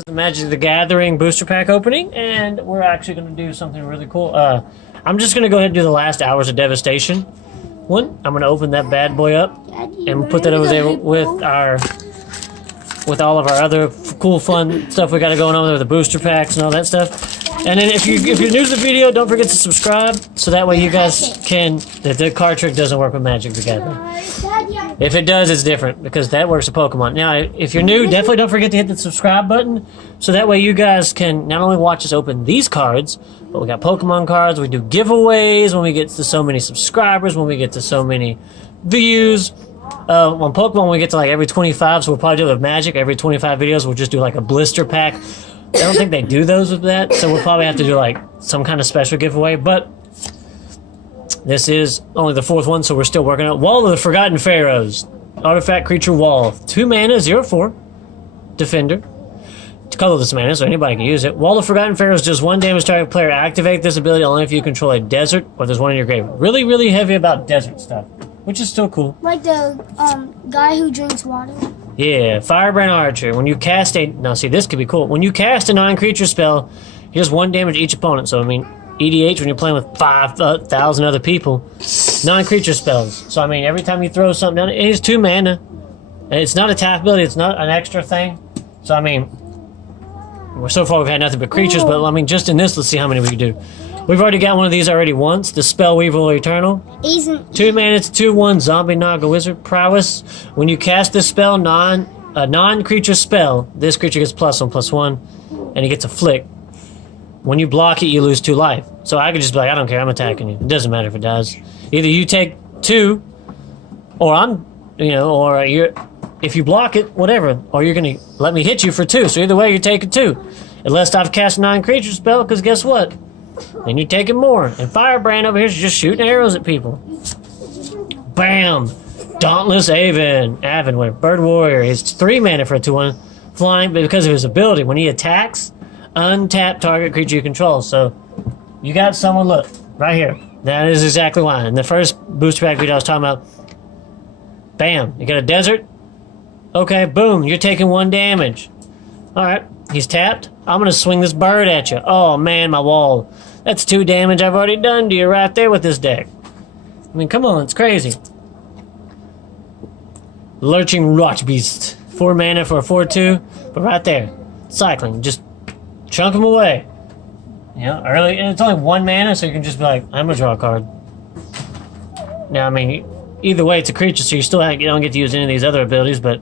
This is the Magic the Gathering booster pack opening, and we're actually going to do something really cool. I'm just going to go ahead and do the last Hours of Devastation one. I'm going to open that bad boy up and put that over there with all of our other cool, fun stuff we got going on with the booster packs and all that stuff. And then if you're new to the video, don't forget to subscribe, so that way you guys can. The card trick doesn't work with Magic the Gathering. If it does, it's different, because that works with Pokemon. Now, if you're new, definitely don't forget to hit the subscribe button, so that way you guys can not only watch us open these cards, but we got Pokemon cards, we do giveaways when we get to so many subscribers, when we get to so many views. On Pokemon, we get to like every 25, so we'll probably do it with Magic. Every 25 videos, we'll just do like a blister pack. I don't think they do those with that, so we'll probably have to do like some kind of special giveaway, but this is only the fourth one, so we're still working out. Wall of the Forgotten Pharaohs. Artifact creature wall. 2 mana, 0/4. Defender. It's colorless mana, so anybody can use it. Wall of Forgotten Pharaohs does 1 damage to target player. Activate this ability only if you control a desert or there's one in your grave. Really, really heavy about desert stuff, which is still cool. Like the guy who drinks water. Yeah, Firebrand Archer. When you cast a... Now, see, this could be cool. When you cast a non-creature spell, he does 1 damage each opponent. So, I mean, EDH, when you're playing with 5,000 other people, non-creature spells. So, I mean, every time you throw something down, it is 2 mana. And it's not a tap ability. It's not an extra thing. So, I mean, so far we've had nothing but creatures. But, I mean, just in this, let's see how many we can do. We've already got one of these already once. The Spellweaver Eternal. 2 mana, it's 2/1 Zombie Naga Wizard. Prowess. When you cast this spell, a non-creature spell, this creature gets +1/+1, and he gets a flick. When you block it, you lose 2 life. So I could just be like, I don't care, I'm attacking you. It doesn't matter if it dies. Either you take 2, or I'm, or you're, if you block it, whatever. Or you're going to let me hit you for 2. So either way, you're taking 2. Unless I've cast a non-creature spell, because guess what? Then you're taking more. And Firebrand over here is just shooting arrows at people. Bam! Dauntless Avon, Bird Warrior. He's 3 mana for a 2/1 flying, but because of his ability, when he attacks, untap target creature you control. So, you got someone, look, right here. That is exactly why. In the first booster pack video I was talking about, bam, you got a desert. Okay, boom, you're taking 1 damage. Alright, he's tapped. I'm going to swing this bird at you. Oh, man, my wall. That's 2 damage I've already done to you right there with this deck. I mean, come on, it's crazy. Lurching Rot Beast. 4 mana for a 4/2, but right there. Cycling, just chunk them away. Early, and it's only 1 mana, so you can just be like, I'm going to draw a card. Now, I mean, either way, it's a creature, so you don't get to use any of these other abilities, but...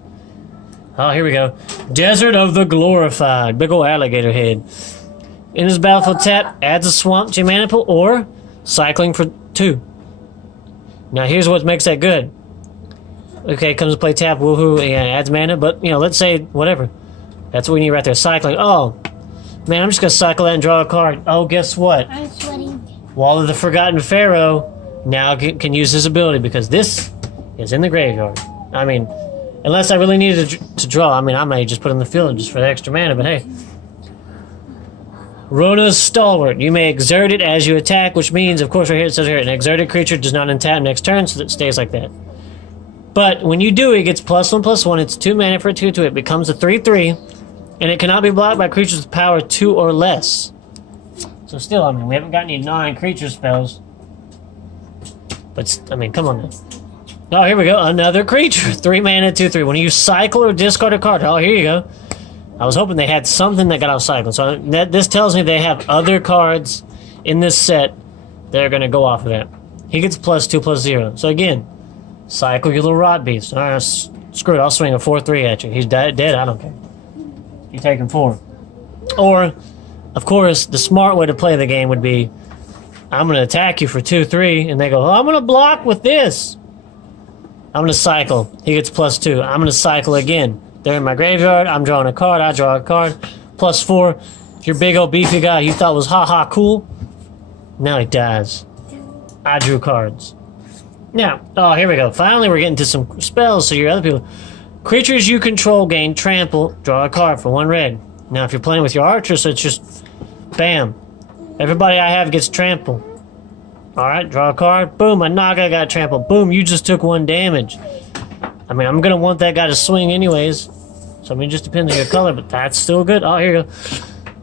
Oh, here we go. Desert of the Glorified. Big ol' alligator head. In his battlefield tap, adds a swamp to your mana pool, or cycling for 2. Now, here's what makes that good. Okay, comes to play tap, woohoo, yeah, adds mana, but, let's say, whatever. That's what we need right there, cycling. Oh, man, I'm just going to cycle that and draw a card. Oh, guess what? I'm sweating. Wall of the Forgotten Pharaoh now can use his ability, because this is in the graveyard. I mean... Unless I really needed to draw. I mean, I may just put it in the field just for the extra mana, but hey. Rona's Stalwart. You may exert it as you attack, which means, of course, right here it says here, an exerted creature does not untap next turn, so that it stays like that. But when you do, it gets +1/+1. It's 2 mana for a 2/2. It becomes a 3/3, and it cannot be blocked by creatures with power 2 or less. So still, I mean, we haven't got any non-creature spells. But, I mean, come on now. Oh, here we go. Another creature. 3 mana, 2/3. When you cycle or discard a card. Oh, here you go. I was hoping they had something that got off cycle. So this tells me they have other cards in this set that are going to go off of that. He gets +2/+0. So again, cycle your little Rot Beast. All right, screw it. I'll swing a 4/3 at you. He's dead. I don't care. You're taking 4. Or, of course, the smart way to play the game would be, I'm going to attack you for 2/3. And they go, oh, I'm going to block with this. I'm going to cycle. He gets +2. I'm going to cycle again. They're in my graveyard. I'm drawing a card. I draw a card. +4. Your big old beefy guy you thought was ha-ha cool. Now he dies. I drew cards. Now, oh, here we go. Finally, we're getting to some spells, so your other people... Creatures you control gain trample. Draw a card for 1 red. Now, if you're playing with your archer, so it's just... Bam. Everybody I have gets trample. Alright, draw a card. Boom, a Naga got trampled. Boom, you just took 1 damage. I mean, I'm going to want that guy to swing anyways. So, I mean, it just depends on your color, but that's still good. Oh, here you go.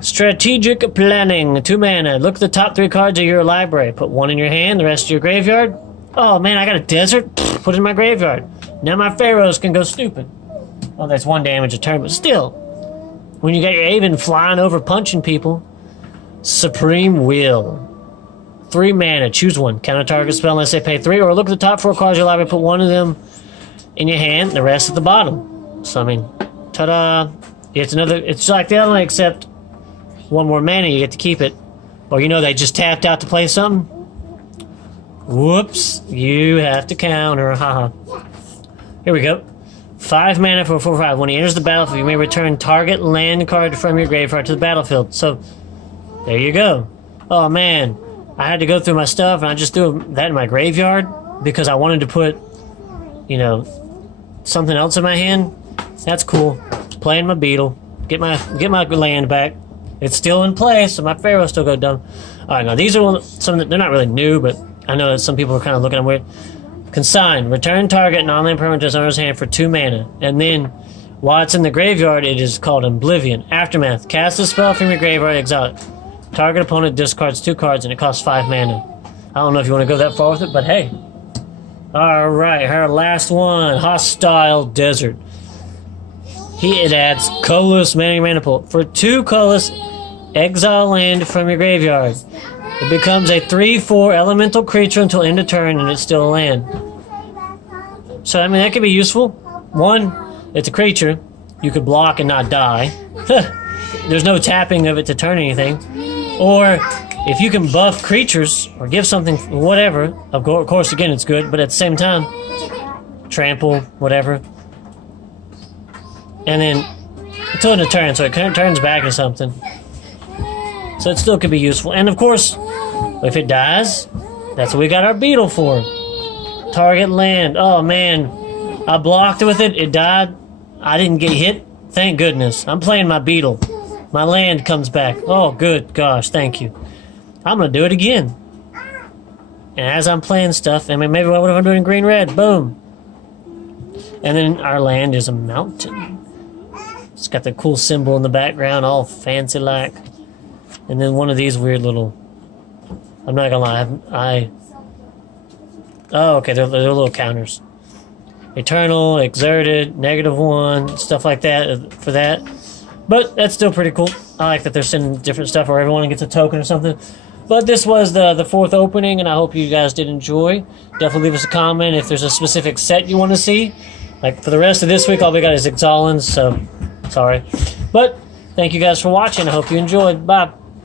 Strategic planning. 2 mana. Look at the top 3 cards of your library. Put 1 in your hand, the rest of your graveyard. Oh, man, I got a desert. Put it in my graveyard. Now my pharaohs can go stupid. Oh, that's 1 damage a turn, but still. When you got your Aven flying over punching people. Supreme Will. 3 mana. Choose 1. Counter target spell unless they pay 3. Or look at the top 4 cards of your library. Put 1 of them in your hand, the rest at the bottom. So, I mean, ta-da. It's another. It's like the other one, except 1 more mana, you get to keep it. Or you know they just tapped out to play something. Whoops. You have to counter. Haha. Here we go. 5 mana for a 4/5. When he enters the battlefield, you may return target land card from your graveyard to the battlefield. So, there you go. Oh, man. I had to go through my stuff, and I just threw that in my graveyard because I wanted to put, you know, something else in my hand. That's cool. Playing my beetle. Get my land back. It's still in place, so my pharaohs still go dumb. All right, now these are some that they're not really new, but I know that some people are kind of looking at them weird. Consign. Return target non-land permanent to its owner's hand for 2 mana. And then, while it's in the graveyard, it is called Oblivion. Aftermath. Cast a spell from your graveyard, exile it. Target opponent discards 2 cards, and it costs 5 mana. I don't know if you want to go that far with it, but hey. Alright, her last one. Hostile Desert. It adds colorless mana pool. For 2 colorless, exile land from your graveyard. It becomes a 3/4 elemental creature until end of turn, and it's still a land. So, I mean, that could be useful. 1, it's a creature. You could block and not die. There's no tapping of it to turn anything. Or, if you can buff creatures, or give something, whatever, of course, again, it's good, but at the same time, trample, whatever. And then, until end of turn, so it turns back or something. So it still could be useful. And of course, if it dies, that's what we got our beetle for. Target land. Oh man, I blocked with it. It died. I didn't get hit. Thank goodness. I'm playing my beetle. My land comes back. Oh, good gosh, thank you. I'm going to do it again. And as I'm playing stuff, I mean, maybe what if I'm doing green-red? Boom. And then our land is a mountain. It's got the cool symbol in the background, all fancy-like. And then one of these weird little... I'm not gonna lie, oh, okay, they're little counters. Eternal, Exerted, -1, stuff like that for that. But that's still pretty cool. I like that they're sending different stuff where everyone gets a token or something. But this was the 4th opening, and I hope you guys did enjoy. Definitely leave us a comment if there's a specific set you want to see. Like, for the rest of this week, all we got is Exolans, so sorry. But, thank you guys for watching. I hope you enjoyed. Bye.